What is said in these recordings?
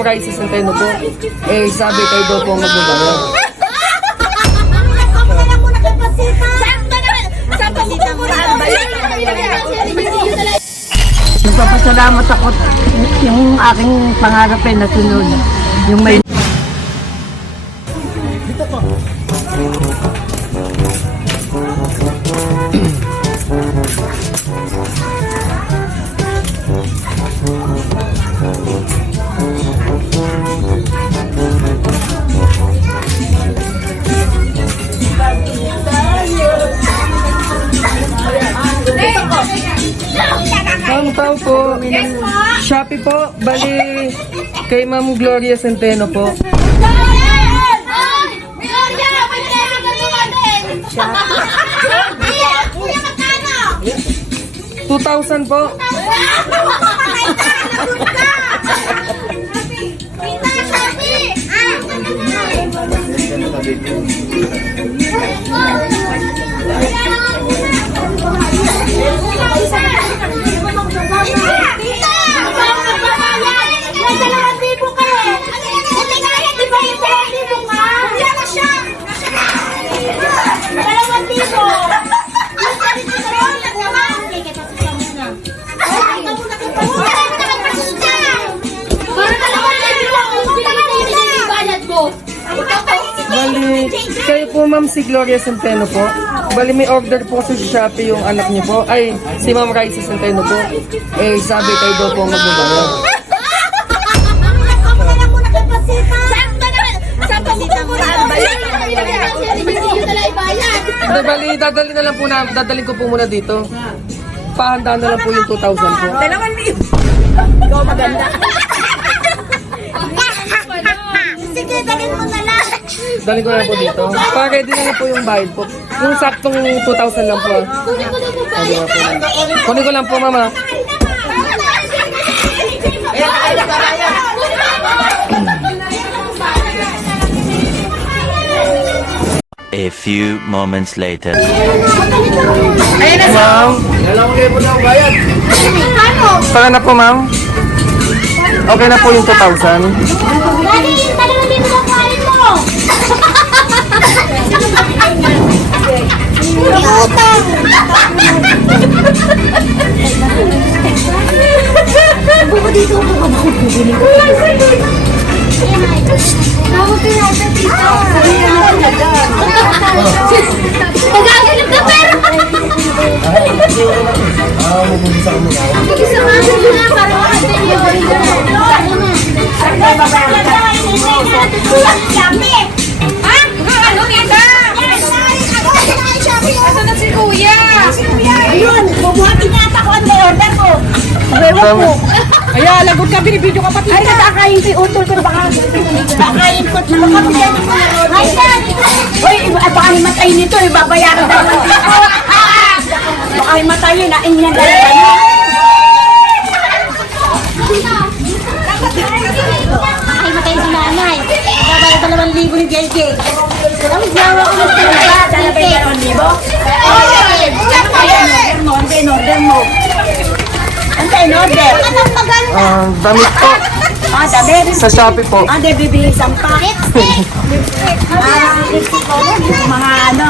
Ma'am Raisa Centeno po. Eh, sabi kayo daw po magbabayad. Nagpapasalamat ako yung aking pangarap ay nasunod. Yung may... Dito po. Ma'am, tao po. Shopee po. Bali, kay Ma'am Gloria Centeno po. 2,000 po. Bali, kayo po ma'am si Gloria Centeno po. Bali may order po sa Shopee yung anak niyo po. Ay, si Ma'am Raisa Centeno po. Eh, sabi kayo daw po magbabayad. Hindi, bali, dadalhin na lang po na, dadalhin ko po muna dito. Pahandaan na lang po yung 2,000 po. 2,000. Ikaw maganda. Sige, dalhin mo na lang. Dalhin ko na po dito. Para ready na po yung bayad po. Yung saktong 2,000 lang po. Kunin ko lang po, mama. A few moments later. Ma'am. Para na po, ma'am. Okay na po yung 2,000. Daddy, talagang dito na kain mo! Utang! Buko dito ako kabukod-bubili ko. Nakot din natin dito. Sabihan na talaga. Magagalip na pera! Mag-isa nga sila para makasin yung Asa na si Kuya? ayun, bubuhatin niya ata ko ang order ko. Ewan ko. Ay, lagot ka, binibidyo ka pati. Ay, natakayin ko yung utol ko baka. Bakayin ko. Baka bigyan ko na order. Ay, sir! Uy, baka himatayin nito. Babayaran daw ng dito. Baka himatayin. Nain niya dalawa niya. Baka himatayin si nanay. Babayad 2,000 ni JJ. Ang jawa ko ng talaga. Dala ba yung 2,000? Order mo. Ano tayo order? Damit po. Damit. Sa Shopee po. Hindi, bibili isang packet. Mga ano.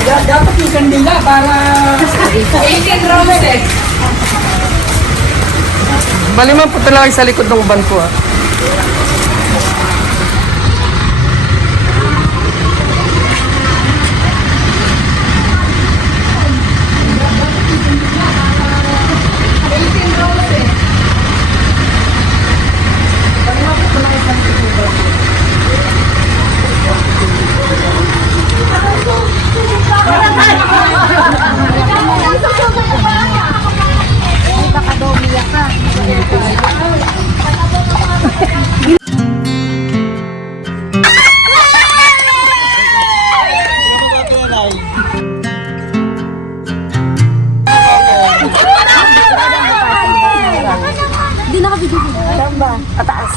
Dapat yung kandila para 18 roses. Bali ma'am, punta lang kayo sa likod ng van ko, ha. Baka daw umiyak ka. Hindi nakabigay. Saan ba? Pataas.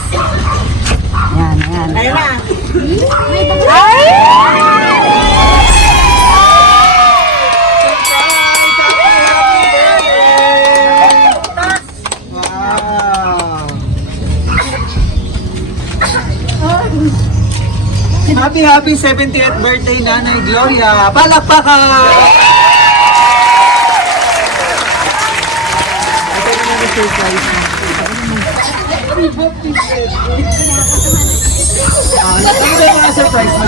Yan, yan. Ayun na. Happy 70th birthday, Nanay Gloria. Palakpakan! Ano ba yung mga surprise mo?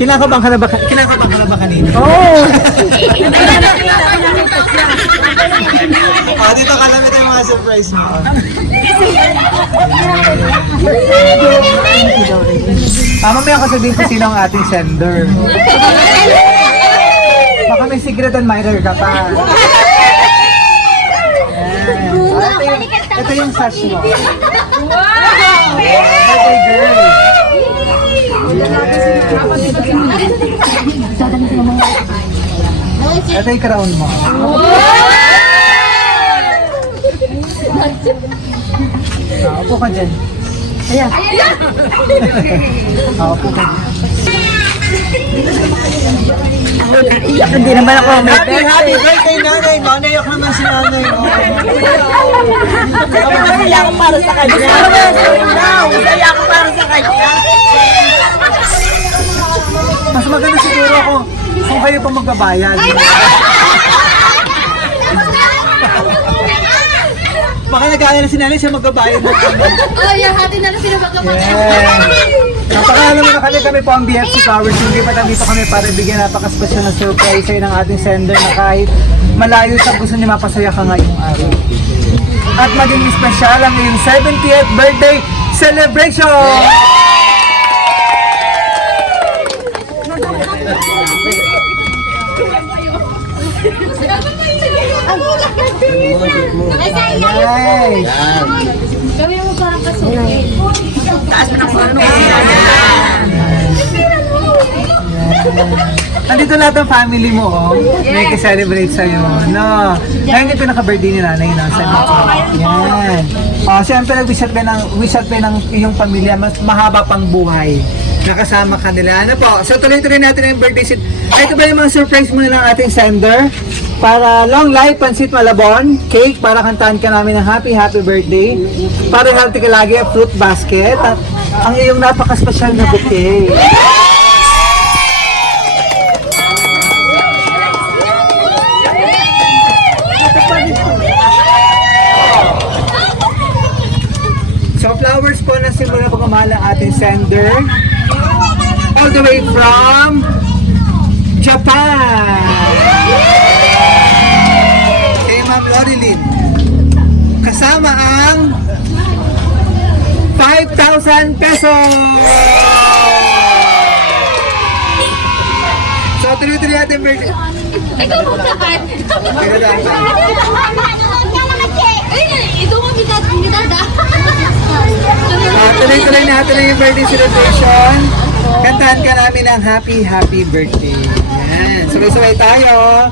Kinakabahan ka na ba kanina? Oo! Dito ka lang ito yung mga surprise mo. Mamaya ko sabihin ko sino ang ating sender. Baka may secret admirer ka pa. Ito yung sash mo. Birthday girl. Ito yung crown mo. Upo ka dyan. Ayan. Upo ka dyan. Hindi naman ako may Happy birthday, Nanay! Manayak naman si Nanay mo. Masaya ako para sa kanya. Masaya ako para sa kanya. Mas maganda siguro ako kung kayo pa magbabayad. Baka nag-aalala na si Nanay siya magbabayad mo. Oh, yung hati na lang sila magkapatid. Napakaalam mo na kami po ang BFC Powers. Hindi pa nandito kami para bigyan napaka-special na surprise sa'yo ng ating sender na kahit malayo sa gusto niya mapasaya ka ngayong araw. At maging special ang iyong 70th birthday celebration! Nice! Gawin mo parang kasukil. Nandito lahat ng family mo, oh. May celebrate sa'yo, no? Ngayon yung pinaka-birthday ni Nanay, no? Yan. Siyempre, wish out ng iyong pamilya, mas mahaba pang buhay. Nakasama ka nila. Ano po? So, tuloy-tuloy natin ang birthday set. Ito ba yung mga surprise muna ng ating sender? Para long life, pansit malabon, cake, para kantahan ka namin ng happy birthday. Para healthy ka lagi, fruit basket. At ang iyong napaka-special na bouquet. So, flowers po na simbolo ng pagmamahal ng ating sender. All the way from Japan. Kay Ma'am Lorilyn. Kasama ang 5,000 pesos! So, tuloy-tuloy natin birthday. Ikaw magsapat. Ito mo bidada. Tuloy-tuloy natin na yung birthday celebration. Kantahan ka namin ng happy birthday. Yan. Sabay-sabay tayo.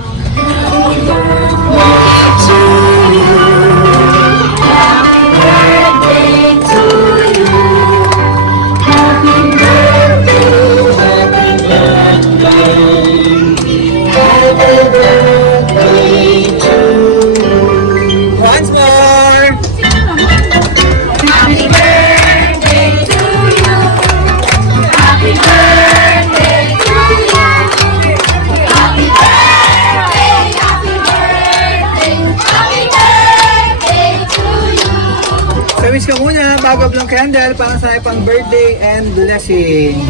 Once more. So wish ka muna bago blong candle para sa pang birthday and blessing.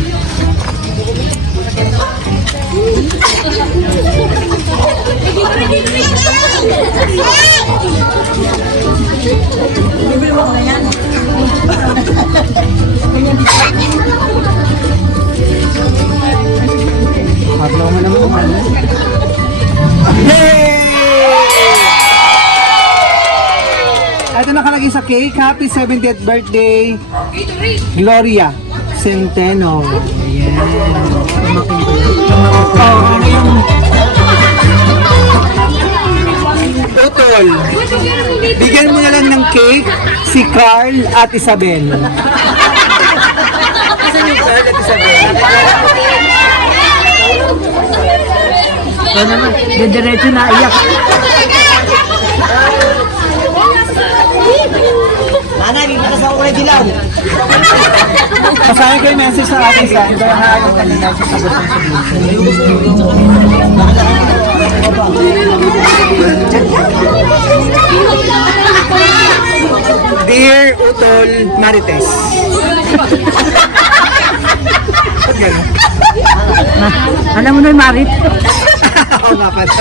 Hablo mo naman. Yay! Ito nakalagay sa cake. Happy 70th birthday, Gloria Centeno. Ayan. Ano yung utol? Bigyan mo na lang ng cake si Carl at Isabel. Kasi yung Carl at Isabel. Ano naman, diretso na iyak. Pasahin ko yung message ng ating sa ito. Haayong kanina sa sagot ng Dear Utol Marites. Ba't gano'n? Alam mo na yung Marit? Oo nga pala.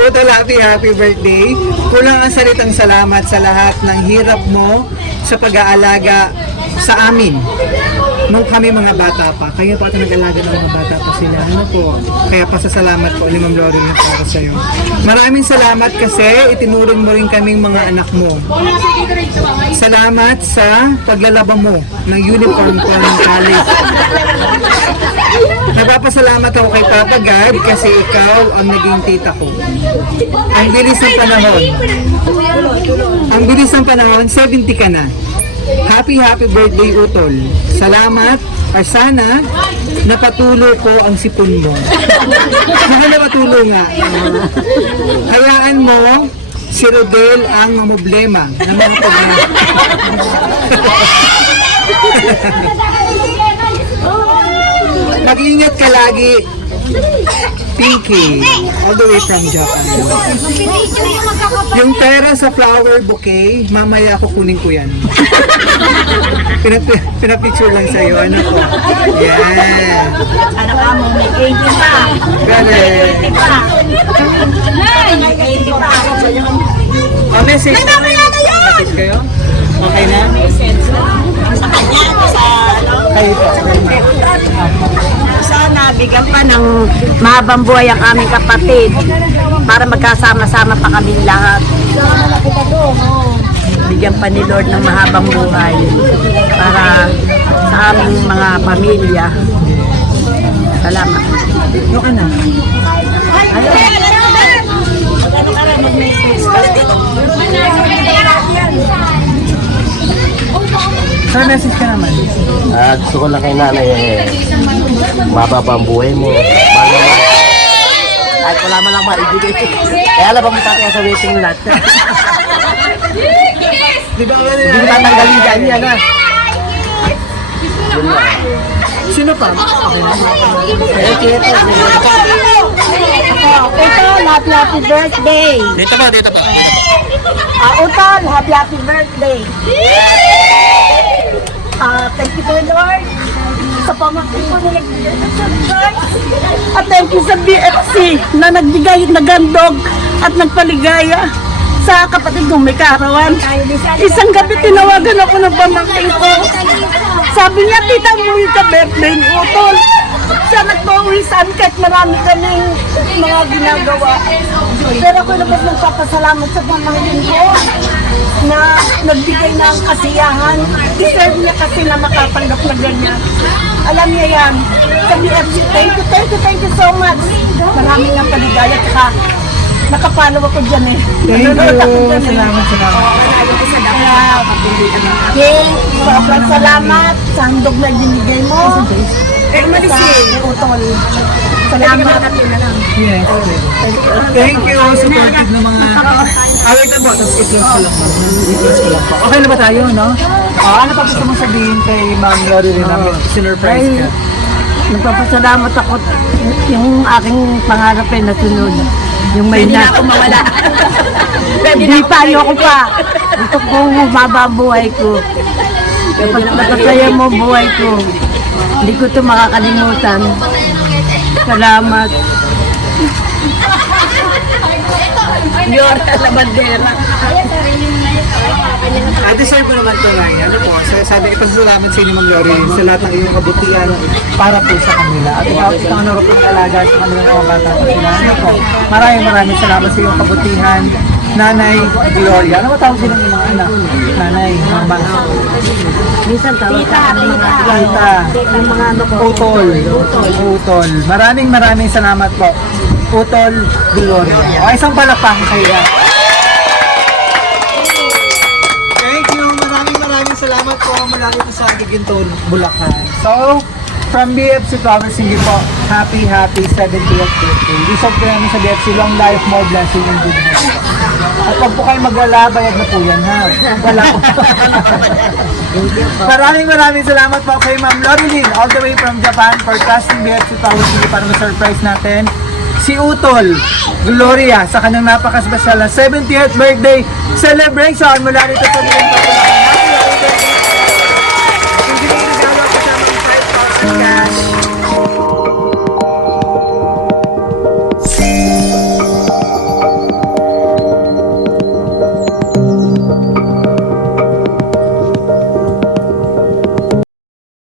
Utol, happy birthday. Kulang ang salitang salamat sa lahat ng hirap mo sa pag-aalaga sa amin. Nung kami mga bata pa, kayo pa ito nag-alaga ng mga bata pa sila. Ano po? Kaya pasasalamat po ni Ma'am Loreline para sa iyo. Maraming salamat kasi itinuring mo rin kaming mga anak mo. Salamat sa paglalaba mo ng uniform ko ng college. Nagpapasalamat ako kay Papa God kasi ikaw ang naging tita ko. Ang bilis ng panahon. Ang bilis ng panahon, 70 ka na. Happy birthday, Utol. Salamat. At sana napatulo ko ang sipon mo. Sana napatulo nga. Hayaan mo si Rodel ang mamblema ng mga pagmamahal. Mag-ingat ka lagi, Pinky, all the way from Japan. Yung pera sa flower bouquet, mamaya kukunin ko yan. Pinapicture lang sa'yo, ano po? Yan. Ano ka mo, may 80 pa. Correct. May 80 pa. Oh, message. Message kayo? Okay na? Sa kanya, sa ano. Kayo po. Sana bigyan pa ng mahabang buhay ang aming kapatid para magkasama-sama pa kami lahat. Bigyan pa ni Lord ng mahabang buhay para sa aming mga pamilya. Salamat. Ano ka na? Sir, message ka naman. Gusto ko lang kay nanay mababa ang buhay mo. Mahal naman. At wala man lang maibigay. Kaya alam mo tayo sa waiting lot. Di ba nga Hindi mo tatanggalin dyan yan ha. Sino pa? Okay na. Utol, happy birthday! Dito pa. Utol, happy birthday! Thank you, Lord, sa pamangkin ko na nagbigay ng surprise. At thank you sa BFC na nagbigay, nagandog at nagpaligaya sa kapatid kong may kaarawan. Isang gabi tinawagan ako ng pamangkin ko. Sabi niya, tita, umuwi ka birthday ni Utol. Siya nagpauwi saan kahit marami kaming mga ginagawa. Pero ako naman nagpapasalamat sa pamangkin ko na nagbigay ng kasiyahan. Deserve niya kasi na makatanggap na ganyan. Alam niya yan. Sa BFC, thank you so much. Maraming ng paligaya at saka nakapalaw ako dyan eh. Thank Nanonood ako you. dyan eh. Salamat. Sobrang salamat sa handog na binigay mo. Sa Utol. Salamat. Yes. Thank you. Supportive ng mga... Away na po. Tapos i-close ko lang po. Okay na ba tayo, no? Ano pa gusto mong sabihin kay Ma'am Loreline na sinurprise ka? Nagpapasalamat ako yung aking pangarap ay nasunod. Yung may Hindi na ako mawala. Hindi pa, ayoko pa. Gusto kong humaba ang buhay ko. Kapag napasaya mo ang buhay ko, hindi ko ito makakalimutan. Salamat. Yorta sa bandera. Deserve mo naman ito, Ray. Ano po? Sabi, ipasalamat sa inyo, Ma'am Loreline, sa lahat ng iyong kabutihan para po sa kanila. At ikaw, isang ano po nag-alaga sa kanilang mga bata po sila. Ano po? Maraming salamat sa iyong kabutihan. Nanay Gloria. Ano matawag sila ng mga anak? Nanay, mama. Minsan tawag ka ng mga Tita. yung mga ano ko. Utol. Maraming salamat po. Utol Gloria. O, isang palakpakan kayo. Thank you. Maraming salamat po mula dito sa Gigintol, Bulacan. So, from BFC Province, hindi po, happy 70th birthday. Reserve ko namin sa BFC, long life, more blessing, and good health. At wag po kayo mag-alala, bayad na po yan, ha? Wala po. Maraming salamat po kay Ma'am Lorilyn, all the way from Japan, for trusting BFC Power TV para ma-surprise natin si Utol Gloria sa kanyang napaka-special na 70th birthday celebration mula rito sa Bilang Papulacan.